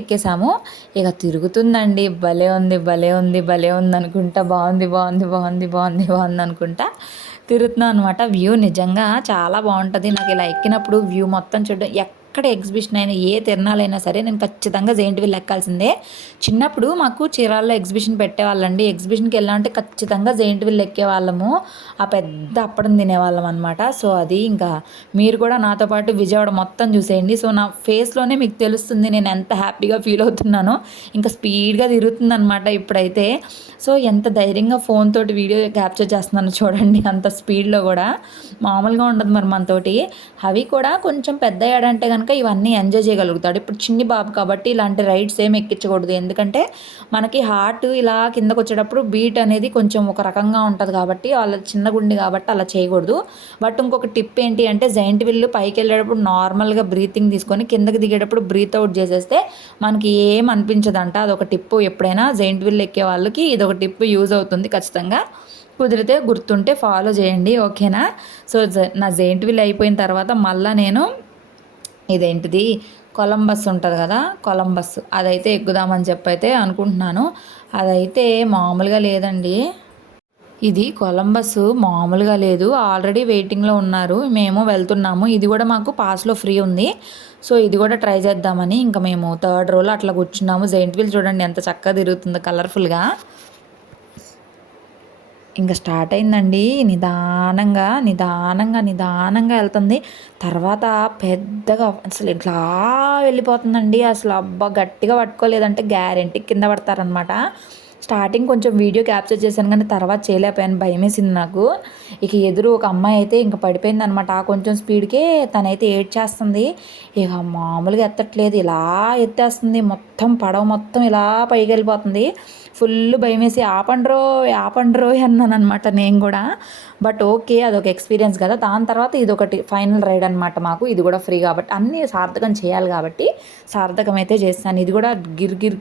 ఎక్కేసాము. ఇక తిరుగుతుందండి. భలే ఉంది అనుకుంటా, బాగుంది అనుకుంటా తిరుగుతున్నాను అనమాట. వ్యూ నిజంగా చాలా బాగుంటుంది. నాకు ఇలా ఎక్కినప్పుడు వ్యూ మొత్తం చూడడం, ఎక్కడ ఎగ్జిబిషన్ అయినా ఏ తిరణాలైనా సరే నేను ఖచ్చితంగా జెయింట్ వీల్ ఎక్కాల్సిందే. చిన్నప్పుడు మాకు చీరాల్లో ఎగ్జిబిషన్ పెట్టేవాళ్ళండి. ఎగ్జిబిషన్కి వెళ్ళామంటే ఖచ్చితంగా జెయింట్ వీల్ ఎక్కేవాళ్ళము. ఆ పెద్ద అప్పడం తినేవాళ్ళం అనమాట. సో అది ఇంకా మీరు కూడా నాతో పాటు విజయవాడ మొత్తం చూసేయండి. సో నా ఫేస్లోనే మీకు తెలుస్తుంది నేను ఎంత హ్యాపీగా ఫీల్ అవుతున్నానో. ఇంకా స్పీడ్గా తిరుగుతుంది అనమాట ఇప్పుడైతే. సో ఎంత ధైర్యంగా ఫోన్ తోటి వీడియో క్యాప్చర్ చేస్తున్నాను చూడండి. అంత స్పీడ్లో కూడా మామూలుగా ఉండదు మరి మనతోటి. అవి కూడా కొంచెం పెద్ద అయ్యాడంటే కనుక ఇవన్నీ ఎంజాయ్ చేయగలుగుతాడు. ఇప్పుడు చిన్ని బాబు కాబట్టి ఇలాంటి రైడ్స్ ఏమి ఎక్కించకూడదు. ఎందుకంటే మనకి హార్ట్ ఇలా కిందకు వచ్చేటప్పుడు బీట్ అనేది కొంచెం ఒక రకంగా ఉంటుంది కాబట్టి, వాళ్ళ చిన్న గుండె కాబట్టి అలా చేయకూడదు. బట్ ఇంకొక టిప్ ఏంటి అంటే, జెయింట్ వీల్ పైకి వెళ్ళేటప్పుడు నార్మల్గా బ్రీతింగ్ తీసుకొని కిందకి దిగేటప్పుడు బ్రీత్ అవుట్ చేసేస్తే మనకి ఏం అనిపించదంట. అదొక టిప్. ఎప్పుడైనా జెయింట్ వీల్ ఎక్కే వాళ్ళకి ఇదొక టిప్ యూజ్ అవుతుంది. ఖచ్చితంగా కుదిరితే గుర్తుంటే ఫాలో చేయండి, ఓకేనా. సో నా జెయింట్ వీల్ అయిపోయిన తర్వాత మళ్ళీ నేను ఇదేంటిది కొలంబస్ ఉంటుంది కదా, కొలంబస్ అదైతే ఎక్కుదామని చెప్పి అయితే అనుకుంటున్నాను. అదైతే మామూలుగా లేదండి. ఇది కొలంబస్ మామూలుగా లేదు. ఆల్రెడీ వెయిటింగ్లో ఉన్నారు, మేము వెళ్తున్నాము. ఇది కూడా మాకు పాస్లో ఫ్రీ ఉంది. సో ఇది కూడా ట్రై చేద్దామని ఇంకా మేము 3rd రోలో అట్లా కూర్చున్నాము. జెయింట్ వీల్ చూడండి ఎంత చక్కగా తిరుగుతుందో కలర్ఫుల్గా. ఇంకా స్టార్ట్ అయిందండి. నిదానంగా వెళ్తుంది. తర్వాత పెద్దగా అసలు ఇట్లా వెళ్ళిపోతుందండి. అసలు అబ్బా గట్టిగా పట్టుకోలేదంటే గ్యారెంటీ కింద పడతారనమాట. స్టార్టింగ్ కొంచెం వీడియో క్యాప్చర్ చేశాను కానీ తర్వాత చేయలేకపోయాను, భయం వేసింది నాకు. ఇక ఎదురు ఒక అమ్మాయి అయితే ఇంకా పడిపోయింది అనమాట. ఆ కొంచెం స్పీడ్కే తనైతే ఏడ్చేస్తుంది. ఇక మామూలుగా ఎత్తట్లేదు, ఇలా ఎత్తేస్తుంది. మొత్తం పడవ మొత్తం ఇలా పైకి వెళ్ళిపోతుంది. ఫుల్ భయం వేసి ఆపండ్రో అన్నాను అనమాట నేను కూడా. బట్ ఓకే, అదొక ఎక్స్పీరియన్స్ కదా. దాని తర్వాత ఇదొకటి ఫైనల్ రైడ్ అనమాట మాకు. ఇది కూడా ఫ్రీ కాబట్టి అన్నీ సార్థకం చేయాలి కాబట్టి సార్థకం అయితే చేస్తాను. ఇది కూడా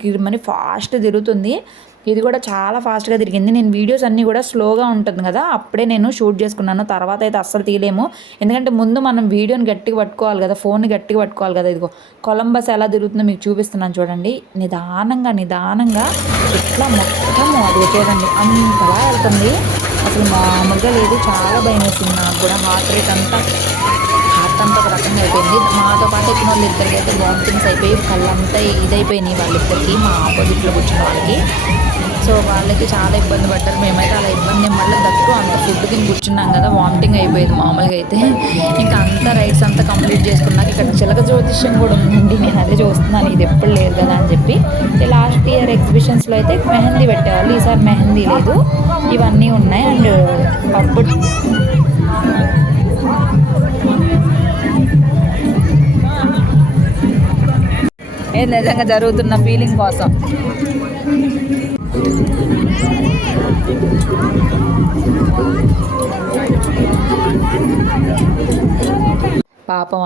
గిర్మని ఫాస్ట్ తిరుగుతుంది. ఇది కూడా చాలా ఫాస్ట్గా తిరిగింది. నేను వీడియోస్ అన్నీ కూడా స్లోగా ఉంటుంది కదా, అప్పుడే నేను షూట్ చేసుకున్నాను. తర్వాత అయితే అస్సలు తీయలేము, ఎందుకంటే ముందు మనం వీడియోని గట్టిగా పట్టుకోవాలి కదా, ఫోన్ని గట్టిగా పట్టుకోవాలి కదా. ఇదిగో కొలంబస్ ఎలా తిరుగుతుందో మీకు చూపిస్తున్నాను చూడండి. నిదానంగా ఇట్లా మొత్తం అది చూడండి అంతలా వెళ్తుంది. అసలు మామూలుగా లేదు. చాలా భయం వేసింది నాకు కూడా. హార్ట్ అంతా ఒక రకంగా అయిపోయింది. మాతో పాటు ఎక్కిన వాళ్ళు ఇద్దరికి అయితే వామిటింగ్స్ అయిపోయి కళ్ళంతా ఇదైపోయినాయి వాళ్ళిద్దరికి, మా ఆపోజిట్లో కూర్చున్న వాళ్ళకి. సో వాళ్ళకి చాలా ఇబ్బంది పడ్డారు. మేమైతే అలా ఇబ్బంది మళ్ళీ దట్టు అంత ఫుడ్ తిని కూర్చున్నాం కదా, వామిటింగ్ అయిపోయేది మామూలుగా అయితే. ఇంకా అంతా రైడ్స్ అంతా కంప్లీట్ చేసుకున్నాక ఇక్కడ చిలక జ్యోతిష్యం కూడా ఉందండి. నేను అదే చూస్తున్నాను, ఇది ఎప్పుడు లేదు కదా అని చెప్పి. లాస్ట్ ఇయర్ ఎగ్జిబిషన్స్లో అయితే మెహందీ పెట్టేవాళ్ళు, ఈసారి మెహందీ లేదు. ఇవన్నీ ఉన్నాయి. అండ్ పప్పు నిజంగా జరుగుతున్న ఫీలింగ్ కోసం పాపం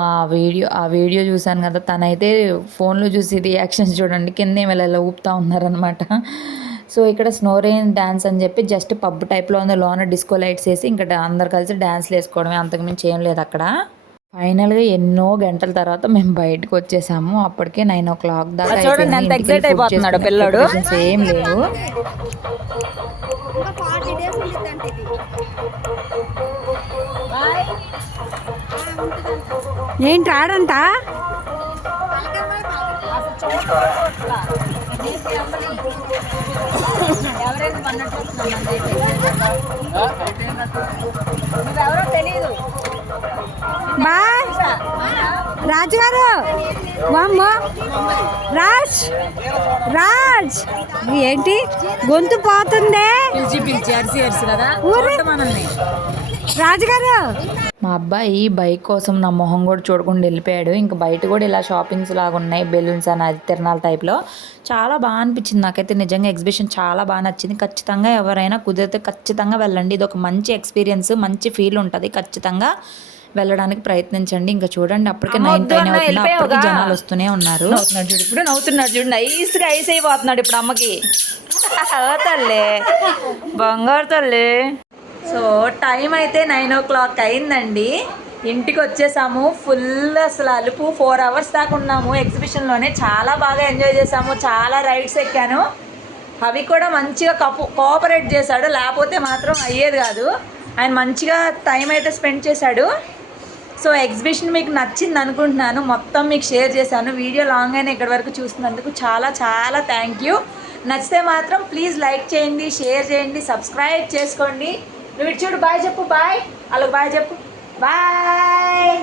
ఆ వీడియో చూశాను కదా, తనైతే ఫోన్లో చూసి రియాక్షన్స్ చూడండి, కింద ఏమైనా ఊపుతూ ఉన్నారనమాట. సో ఇక్కడ స్నో రెయిన్ డ్యాన్స్ అని చెప్పి జస్ట్ పబ్ టైప్లో ఉంది. లోన డిస్కో లైట్స్ వేసి ఇంకా అందరు కలిసి డ్యాన్స్లు వేసుకోవడమే, అంతకుమించి ఏం లేదు అక్కడ. ఫైనల్గా ఎన్నో గంటల తర్వాత మేము బయటకు వచ్చేసాము. అప్పటికే 9 o'clock దాకా చూడండి ఎంత ఎక్సైట్ అయిపోతున్నాడు పిల్లడు. ఏం లేవు. ఇంకా 40 days ఏంటి రాడంట? బా రాజుగారు, వామ్మో రాజ్ రాజ్ ఏంటి గొంతు పోతుందే రాజుగారు. మా అబ్బాయి బైక్ కోసం నా మొహం కూడా చూడకుండా వెళ్ళిపోయాడు. ఇంకా బయట కూడా ఇలా షాపింగ్స్ లాగా ఉన్నాయి, బెలూన్స్ అని, అది తిరణాల టైప్లో. చాలా బాగా అనిపించింది నాకైతే, నిజంగా ఎగ్జిబిషన్ చాలా బాగా నచ్చింది. ఖచ్చితంగా ఎవరైనా కుదిరితే ఖచ్చితంగా వెళ్ళండి. ఇది ఒక మంచి ఎక్స్పీరియన్స్, మంచి ఫీల్ ఉంటుంది. ఖచ్చితంగా వెళ్ళడానికి ప్రయత్నించండి. ఇంకా చూడండి, అప్పటికే 9:10 అవుతుంది, అప్పటికి జనాలు వస్తూనే ఉన్నారు. చూడు ఇప్పుడు నవ్వుతున్నాడు, చూడు నైస్గా ఐస్ అయిపోతున్నాడు ఇప్పుడు అమ్మకి. తల్లి బంగారు తల్లి. సో టైం అయితే 9 o'clock అయిందండి. ఇంటికి వచ్చేసాము. ఫుల్ అసలు అలుపు, 4 hours దాకా ఉన్నాము ఎగ్జిబిషన్లోనే. చాలా బాగా ఎంజాయ్ చేసాము, చాలా రైడ్స్ ఎక్కాను. అవి కూడా మంచిగా కోఆపరేట్ చేశాడు, లేకపోతే మాత్రం అయ్యేది కాదు. ఆయన మంచిగా టైం అయితే స్పెండ్ చేశాడు. సో ఎగ్జిబిషన్ మీకు నచ్చింది అనుకుంటున్నాను, మొత్తం మీకు షేర్ చేశాను. వీడియో లాంగ్ అయినా ఇక్కడి వరకు చూస్తున్నందుకు చాలా చాలా థ్యాంక్ యూ. నచ్చితే మాత్రం ప్లీజ్ లైక్ చేయండి, షేర్ చేయండి, సబ్స్క్రైబ్ చేసుకోండి. నువ్వు ఇటు చూడు, బాయ్ చెప్పు, బాయ్. అలాగ బాయ్ చెప్పు, బాయ్.